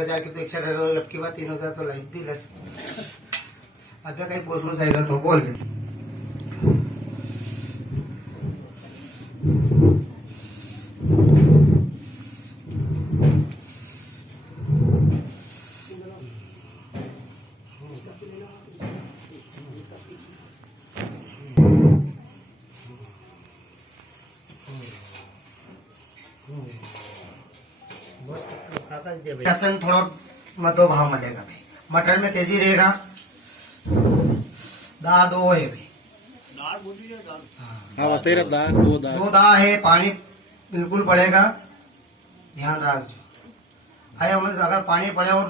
4,000 की तो 61,000 अब की बात 3,000 तो लाई दी लस अब काही पोचून जायला तो बोल दे लहसुन थोड़ा मधो भाव मिलेगा भाई। मटर में तेजी रहेगा। दाल 2 है भाई। हाँ बताइए दाल 2 दाल 2 दाल है। पानी बिल्कुल पड़ेगा, ध्यान रखो। अगर पानी पड़े और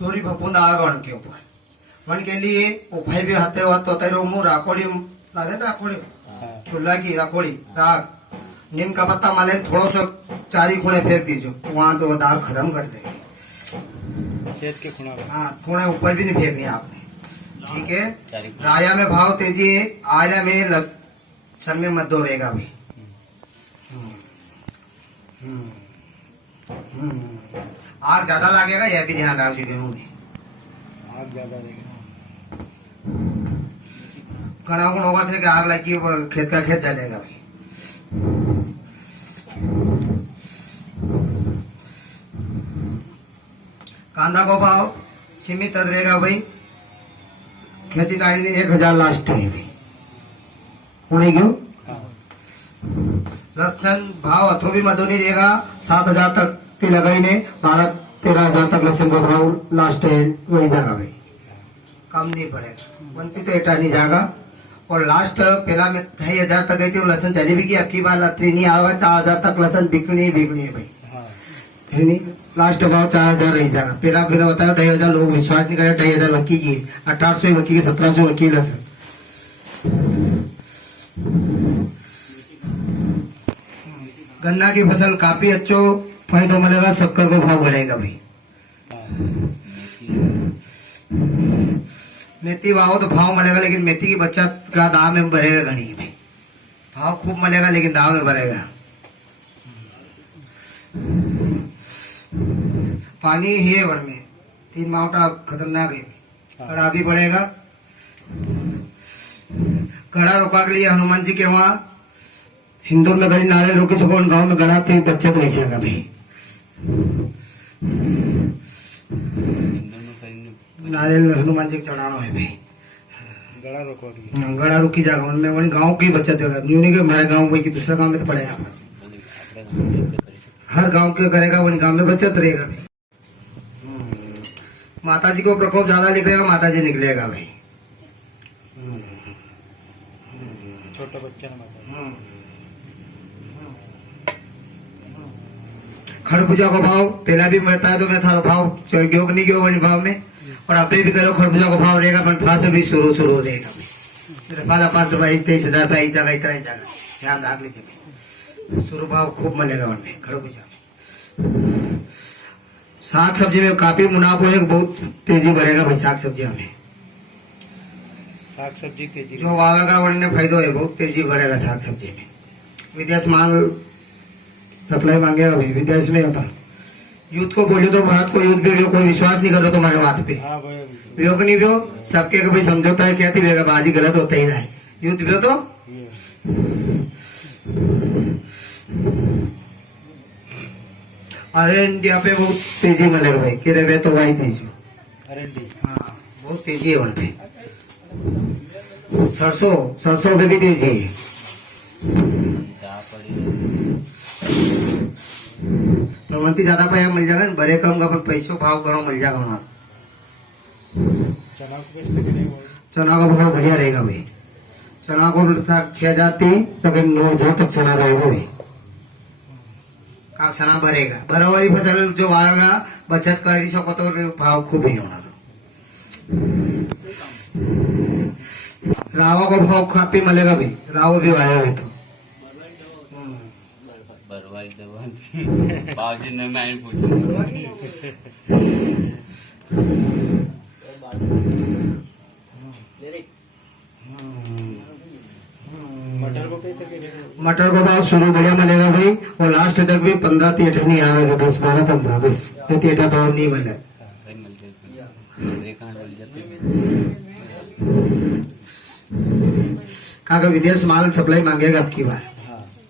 थोड़ी फपूंद आएगा उनके ऊपर वन के लिए उफाई भी हाथे हाथ तो तेरे मुंह राकोड़ी ला दे राकोड़ी चूल्हा की राकोड़ी राग नीम का पत्ता माले थोड़ा सा 4 खूणे फेंक दीजिए वहां तो दाल खत्म कर देगी। खेत के खुणा हाँ खूणे ऊपर भी नहीं फेंकनी आपने, ठीक है। राया में भाव तेजी है, आया में लहसुन में मत दो रहेगा भाई। आग ज्यादा लगेगा यह भी ध्यान रखिए। गेहूं में आग ज्यादा रहेगा। घना गुण होगा थे कि आग लगी खेत का खेत जलेगा भाई। कांदा को भाव सीमित रहेगा भाई। खेती ताड़ी 1,000 लास्ट है भाई। उन्हें क्यों लहसुन भाव अथो भी मधुनी रहेगा 7,000 तक की लगाई ने 12-13,000 तक लहसुन का भाव लास्ट है वही जाएगा भाई। कम नहीं पड़ेगा बनती तो एटा नहीं जाएगा। और लास्ट पहला में 2,500 तक गई थी लहसुन चली भी की। अब की बार रात्रि नहीं आएगा 4,000 तक लहसुन बिकनी है भाई। नहीं लास्ट भाव 4,000 रही जाएगा। पहला बताया 2,500 लोग विश्वास नहीं करे। 2,500 मक्की की 1,800 मक्की की 1,700 मक्की लहसुन। गन्ना की फसल काफी अच्छो फायदो मिलेगा। शक्कर को भाव बढ़ेगा भाई। मेथी भाव तो भाव मिलेगा लेकिन मेथी की बचत का दाम में बढ़ेगा घनी भाई। भाव खूब मिलेगा लेकिन दाम में बढ़ेगा। पानी है वन में 3 मावटा खतरनाक है। कड़ा भी बढ़ेगा। कड़ा रोका के लिए हनुमान जी के वहां हिंदू में गली नारियल रोकी सको गांव में गड़ा तो बच्चत नहीं सकेगा भाई। नारियल हनुमान जी के चढ़ाना है भाई। गड़ा रुकी जाएगा उनमें वही गांव की बचत होगा। यूं नहीं कि हमारे गांव वही की दूसरे गांव में तो पड़ेगा। हर गांव के करेगा वही गांव में बचत रहेगा भाई। माता जी को प्रकोप ज्यादा निकलेगा माता जी निकलेगा भाई। छोटा बच्चा खरबूजा का भाव पहला भी मैं बताया तो मैं था भाव योग नहीं गयो वही भाव में। और अभी भी करो खरबूजा का भाव रहेगा मनफा से भी शुरू रहेगा भाई। 5,000 रुपये इतना ही जाएगा। ध्यान रख लीजिए भाई। शुरू भाव खूब मिलेगा उनमें खरबूजा में। साग सब्जी में काफी मुनाफा है। बहुत तेजी बढ़ेगा भाई साग सब्जी में। साग सब्जी तेजी जो वावेगा उन्हें फायदो है। बहुत तेजी बढ़ेगा साग सब्जी में। विदेश माल सप्लाई मांगेगा भाई विदेश में। अब यूथ को बोलो तो भारत को यूथ भी कोई विश्वास नहीं कर रहा तुम्हारे बात पे। योग नहीं भी सबके भाई समझौता है क्या थी बाजी गलत होता ही रहा है। यूथ भी तो अरे इंडिया पे बहुत तेजी मिलेगा भाई। कि रे तो भाई तेजी हाँ बहुत तेजी है वहां पे। सरसों पे भी तेजी है। प्रमंती ज्यादा पैसा मिल जाएगा बड़े कम का पैसों भाव करो मिल जाएगा वहां। चना का भाव बढ़िया रहेगा भाई। चना को 6,000 तक 9,000 तक चना रहेगा भाई। का चना बढ़ेगा। बराबरी फसल जो आएगा बचत कर सको तो भाव खूब ही होना। रावा को भाव काफी मिलेगा भाई। रावा भी आया है तो मटर को भाव शुरू बढ़िया मिलेगा भाई। और लास्ट लास्ट तक भी 15 ती अठा नहीं आवेगा, 10 12 15 बस ये अठा पावर नहीं मिले। काका विदेश माल सप्लाई मांगेगा अब की बार,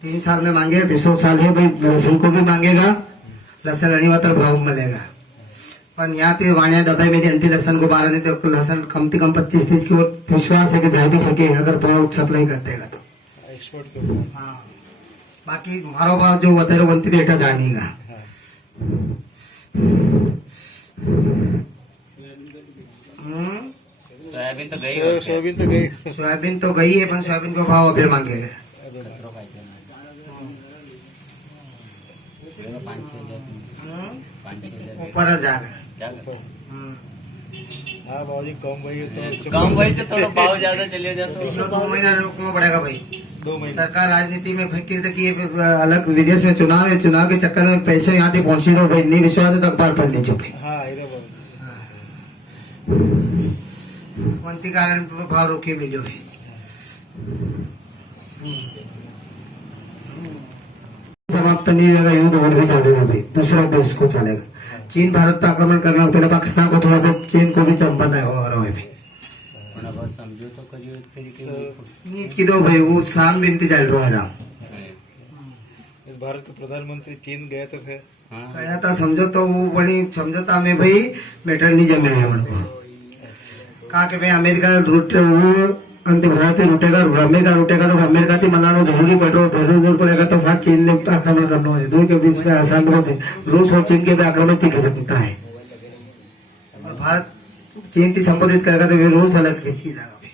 3 साल में मांगेगा, 3 साल है भाई, लहसुन को भी मांगेगा, लहसुन अणिवातर भाव मिलेगा। पण यहाँ ते वाण्या डब्बे में अंति लहसुन को 12 नहीं तो लहसुन कम से कम 25-30 की वो विश्वास है कि जा भी सके अगर भाव सप्लाई कर देगा तो। एक्सपोर्ट के हाँ बाकी मारो भाव जो વધારે बनती डेटा जानेगा। सोयाबीन तो गई सोयाबीन तो गई है, पर सोयाबीन को भाव अभी मांगेगा। ऊपर जाएगा। हाँ बाबूजी कम भाई तो कम भाई तो थोड़ा भाव ज्यादा चले जाए तीसरा 2 महीना रुकना पड़ेगा भाई। 2 महीने सरकार राजनीति में फकीर तक ये अलग विदेश में चुनाव है, चुनाव के चक्कर में पैसे यहाँ तक पहुंची रहो भाई, नहीं विश्वास है तो अखबार पढ़ लीजिए भाई। हाँ इधर बाबूजी मंत्री कारण भाव रोके मिलो है। समाप्त नहीं होगा, युद्ध और भी चलेगा भाई, दूसरा देश को चलेगा। चीन भारत पर आक्रमण करना, पहले पाकिस्तान को थोड़ा बहुत, चीन को भी चंपन है हो रहा है भाई। समझो तो करिए एक तरीके से नीट की दो भाई, वो शाम बिनती चल रहा है ना। इस भारत के प्रधानमंत्री चीन गए तो फिर कहा था समझो तो वो बड़ी समझौता में भाई मैटर नहीं जमे है उनको। कहा कि भाई अमेरिका रूट वो अंत भारत ही रूटेगा, अमेरिका रूटेगा तो अमेरिका थी मनाना जरूरी जरूर पड़ेगा, तो फिर चीन ने आक्रमण करना है। दूर के बीच में आसान बहुत है, रूस और चीन के भी आक्रमण नहीं कर सकता है। और भारत चीन की संबोधित करेगा तो रूस अलग किसी जाएगा भाई।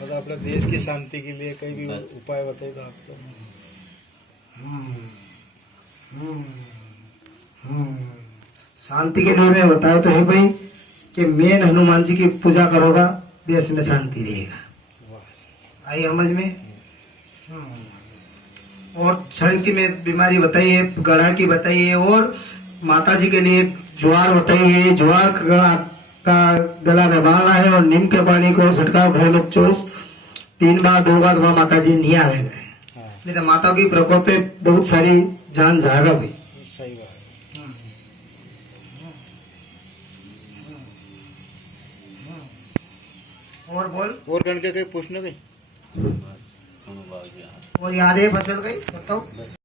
और अपने देश की शांति के लिए कोई भी उपाय बताइए तो आपको। शांति के लिए मैं बताया तो है भाई कि मेन हनुमान जी की पूजा करोगा, देश में शांति रहेगा। आई समझ में। और क्षण की मैं बीमारी बताइए, गड़ा की बताइए, और माता जी के लिए ज्वार बताइए। ज्वार का गला दबाना है और नीम के पानी को छटकाव घर में 3 बार 2 बार वहाँ माता जी नहीं आवेगा, नहीं तो माता की प्रकोप पे बहुत सारी जान जाएगा भाई। सही बात और बोल, और गण के कहीं पूछना नहीं। और याद है फसल गई बताओ।